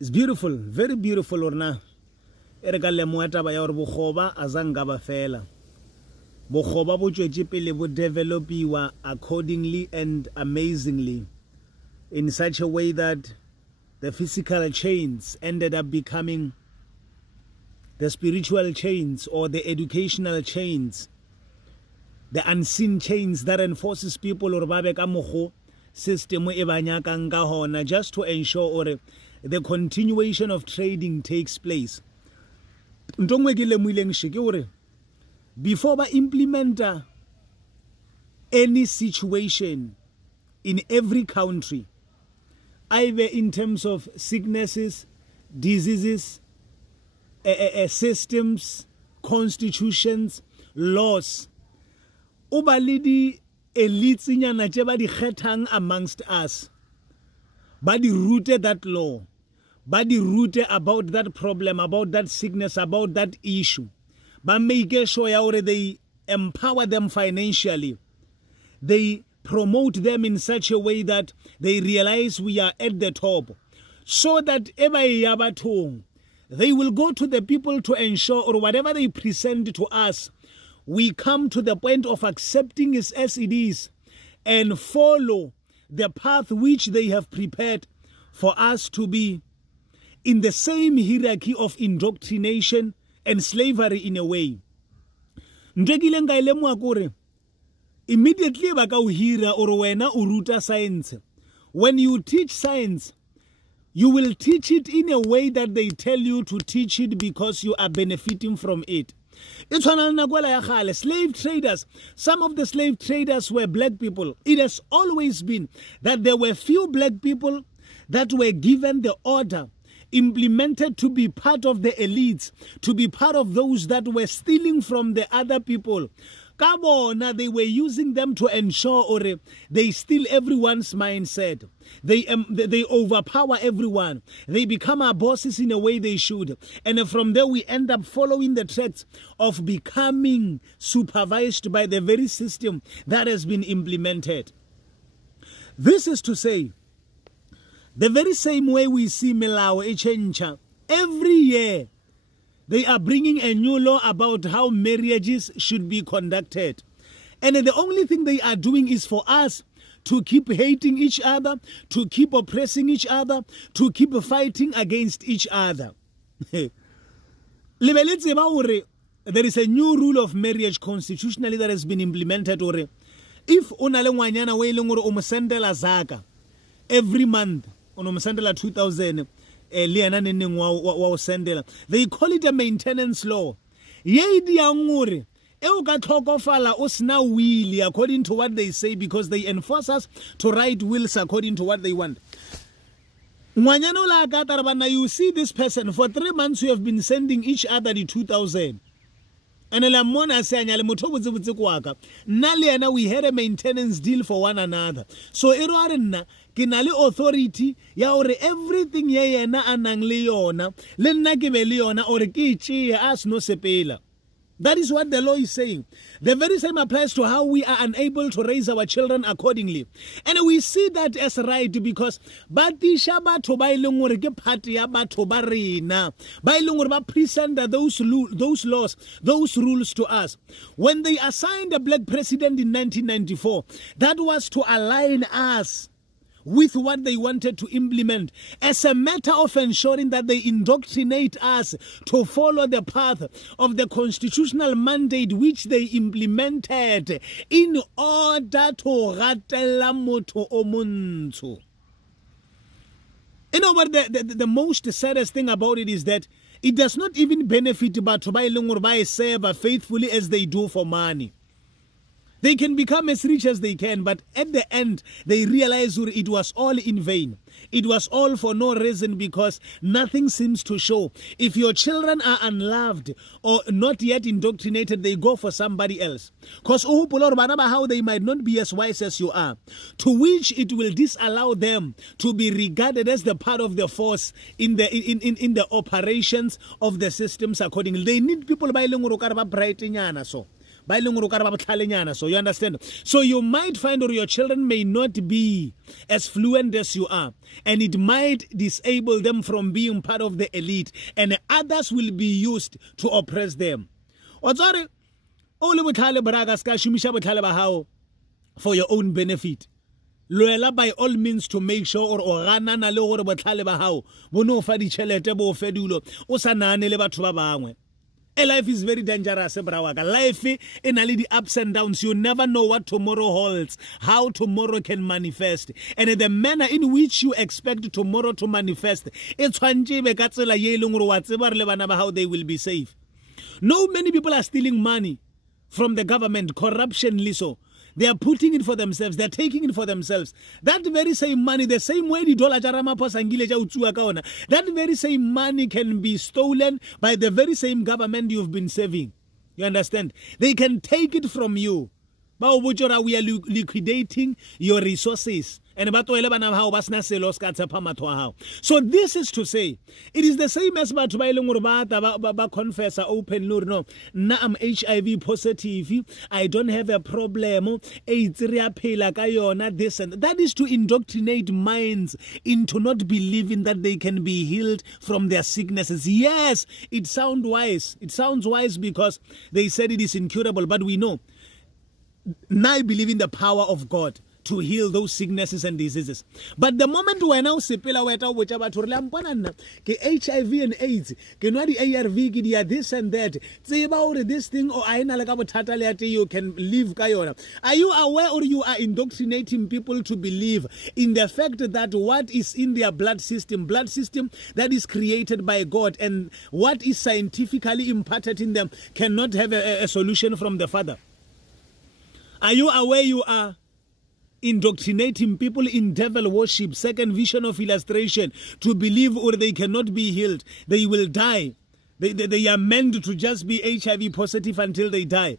It's beautiful, very beautiful orna. Ereka lemoeta ba ya hore bokgoba azanga ba fela. Bokgoba bo tswetse pele bo developiwa accordingly and amazingly in such a way that the physical chains ended up becoming the spiritual chains or the educational chains, the unseen chains that enforces people or ba be ka mokgo system e ba nyakang ka hona, just to ensure or the continuation of trading takes place. Ntongwe ke lemoileng she ke hore before ba implementa any situation in every country, either in terms of sicknesses, diseases, systems, constitutions, laws, o ba le di elitsinyana tse ba di kgethang amongst us, ba di rooted that law, ba di rooted about that problem, about that sickness, about that issue, ba make sure ya hore they empower them financially, they promote them in such a way that they realize we are at the top, so that they will go to the people to ensure, or whatever they present to us, we come to the point of accepting it as it is and follow the path which they have prepared for us to be in the same hierarchy of indoctrination and slavery in a way. Immediately ba ka o hira or wena o ruta science. When you teach science, you will teach it in a way that they tell you to teach it because you are benefiting from it. It's slave traders. Some of the slave traders were black people. It has always been that there were few black people that were given the order, implemented to be part of the elites, to be part of those that were stealing from the other people. Now they were using them to ensure or they steal everyone's mindset. They overpower everyone. They become our bosses in a way they should. And from there we end up following the tracks of becoming supervised by the very system that has been implemented. This is to say, the very same way we see Melao Echencha, every year they are bringing a new law about how marriages should be conducted. And the only thing they are doing is for us to keep hating each other, to keep oppressing each other, to keep fighting against each other. There is a new rule of marriage constitutionally that has been implemented. If every month, on 2000, they call it a maintenance law. According to what they say, because they enforce us to write wills according to what they want. You see this person, for 3 months you have been sending each other the 2,000. And now we had a maintenance deal for one another. So kinali authority ya ore everything ye yena anang le yona le nna ke be le yona ore ke tshie as no sepela. That is what the law is saying. The very same applies to how we are unable to raise our children accordingly. And we see that as right because batisha batho ba ileng gore ke party ya batho ba rena ba ileng gore ba present those laws, those rules to us. When they assigned a black president in 1994, that was to align us with what they wanted to implement as a matter of ensuring that they indoctrinate us to follow the path of the constitutional mandate which they implemented in order to gatella motho o montsho. You know what the most saddest thing about it is that it does not even benefit batho ba ileng gore ba serve faithfully as they do for money. They can become as rich as they can, but at the end, they realize it was all in vain. It was all for no reason because nothing seems to show. If your children are unloved or not yet indoctrinated, they go for somebody else. Because how they might not be as wise as you are, to which it will disallow them to be regarded as the part of the force in the operations of the systems accordingly. They need people by bright so. So you understand? So you might find or your children may not be as fluent as you are, and it might disable them from being part of the elite, and others will be used to oppress them. For your own benefit. Loela by all means to make sure or ganana le gore botlhale ba hao bo no fa ditšhelete bo fedulo o sa naane le batho ba bangwe. A life is very dangerous, brawaka. Life in a the ups and downs. You never know what tomorrow holds, how tomorrow can manifest, and the manner in which you expect tomorrow to manifest. It's how they will be safe. No, many people are stealing money from the government, corruption, liso. They are putting it for themselves. They are taking it for themselves. That very same money, the same way the dollar that very same money can be stolen by the very same government you've been saving. You understand? They can take it from you. We are liquidating your resources. So this is to say, it is the same as confessor open no. Now I'm HIV positive. I don't have a problem. This and that is to indoctrinate minds into not believing that they can be healed from their sicknesses. Yes, it sounds wise. It sounds wise because they said it is incurable, but we know. Now I believe in the power of God to heal those sicknesses and diseases. But the moment we now sepela weta which about HIV and AIDS, ke no di ARV ke dia this and that. Say about this thing or I na la ka bothata le ate you can live ka yona. Are you aware or you are indoctrinating people to believe in the fact that what is in their blood system that is created by God and what is scientifically imparted in them cannot have a solution from the Father? Are you aware you are indoctrinating people in devil worship, second vision of illustration, to believe or they cannot be healed? They will die. They are meant to just be HIV positive until they die.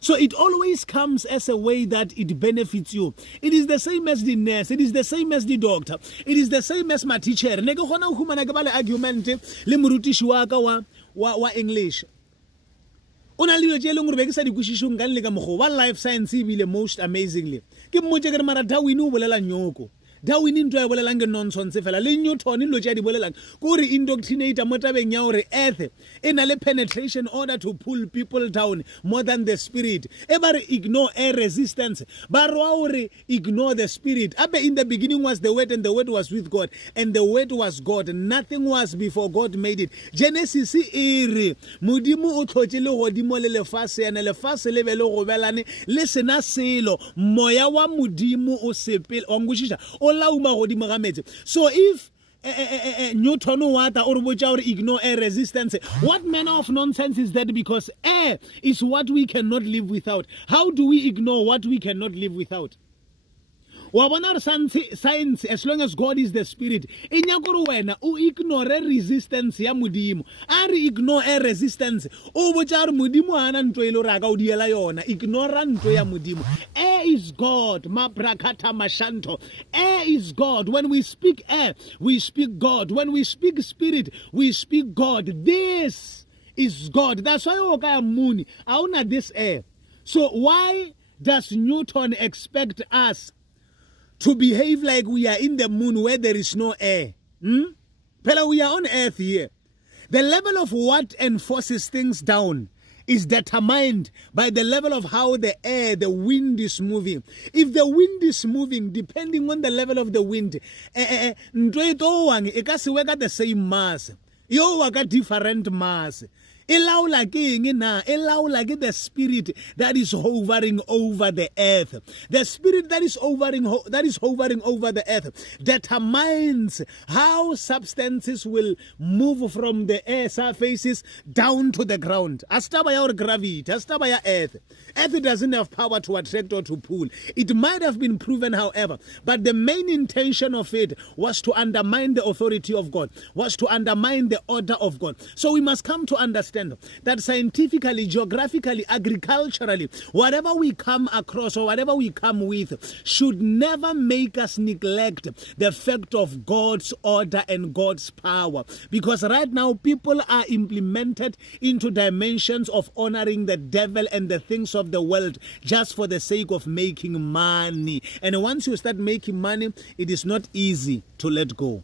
So it always comes as a way that it benefits you. It is the same as the nurse. It is the same as the doctor. It is the same as my teacher. Argument le morutishi wa English. What life science most amazingly. Darwin into a nonsense fela le Newton in loja di bolelang go re indoctrinate mo tabeng ya hore earth ena le penetration order to pull people down more than the spirit. Ever ignore air resistance, but ignore the spirit. Abe in the beginning was the word, and the word was with God, and the word was God. Nothing was before God made it. Genesis ere modimo o tlhotse le godimo le lefase ene lefase le be le go belane le sena selo moya wa modimo o sepele ongushisha. So if Newton or ignore air resistance, what manner of nonsense is that? Because air is what we cannot live without. How do we ignore what we cannot live without? Science, as long as God is the spirit, ignore resistance ya modimo. Ari ignore air resistance. Modimo ana ntwe lo raga o diela yona. Ignore ntwe ya modimo. Air is God. Mabrakata mashanto. Air is God. When we speak air, we speak God. When we speak spirit, we speak God. This is God. That's why okaya moon. Auna this air. So why does Newton expect us to behave like we are in the moon where there is no air? Pella, we are on earth here. The level of what enforces things down is determined by the level of how the air, the wind is moving. If the wind is moving, depending on the level of the wind, it got the same mass. You got different mass. Allow like the spirit that is hovering over the earth. The spirit that is hovering over the earth determines how substances will move from the air surfaces down to the ground. Astabaya or gravity, astabaya earth. Earth doesn't have power to attract or to pull. It might have been proven, however, but the main intention of it was to undermine the authority of God, was to undermine the order of God. So we must come to understand understand that scientifically, geographically, agriculturally, whatever we come across or whatever we come with should never make us neglect the fact of God's order and God's power. Because right now, people are implemented into dimensions of honoring the devil and the things of the world just for the sake of making money. And once you start making money, it is not easy to let go.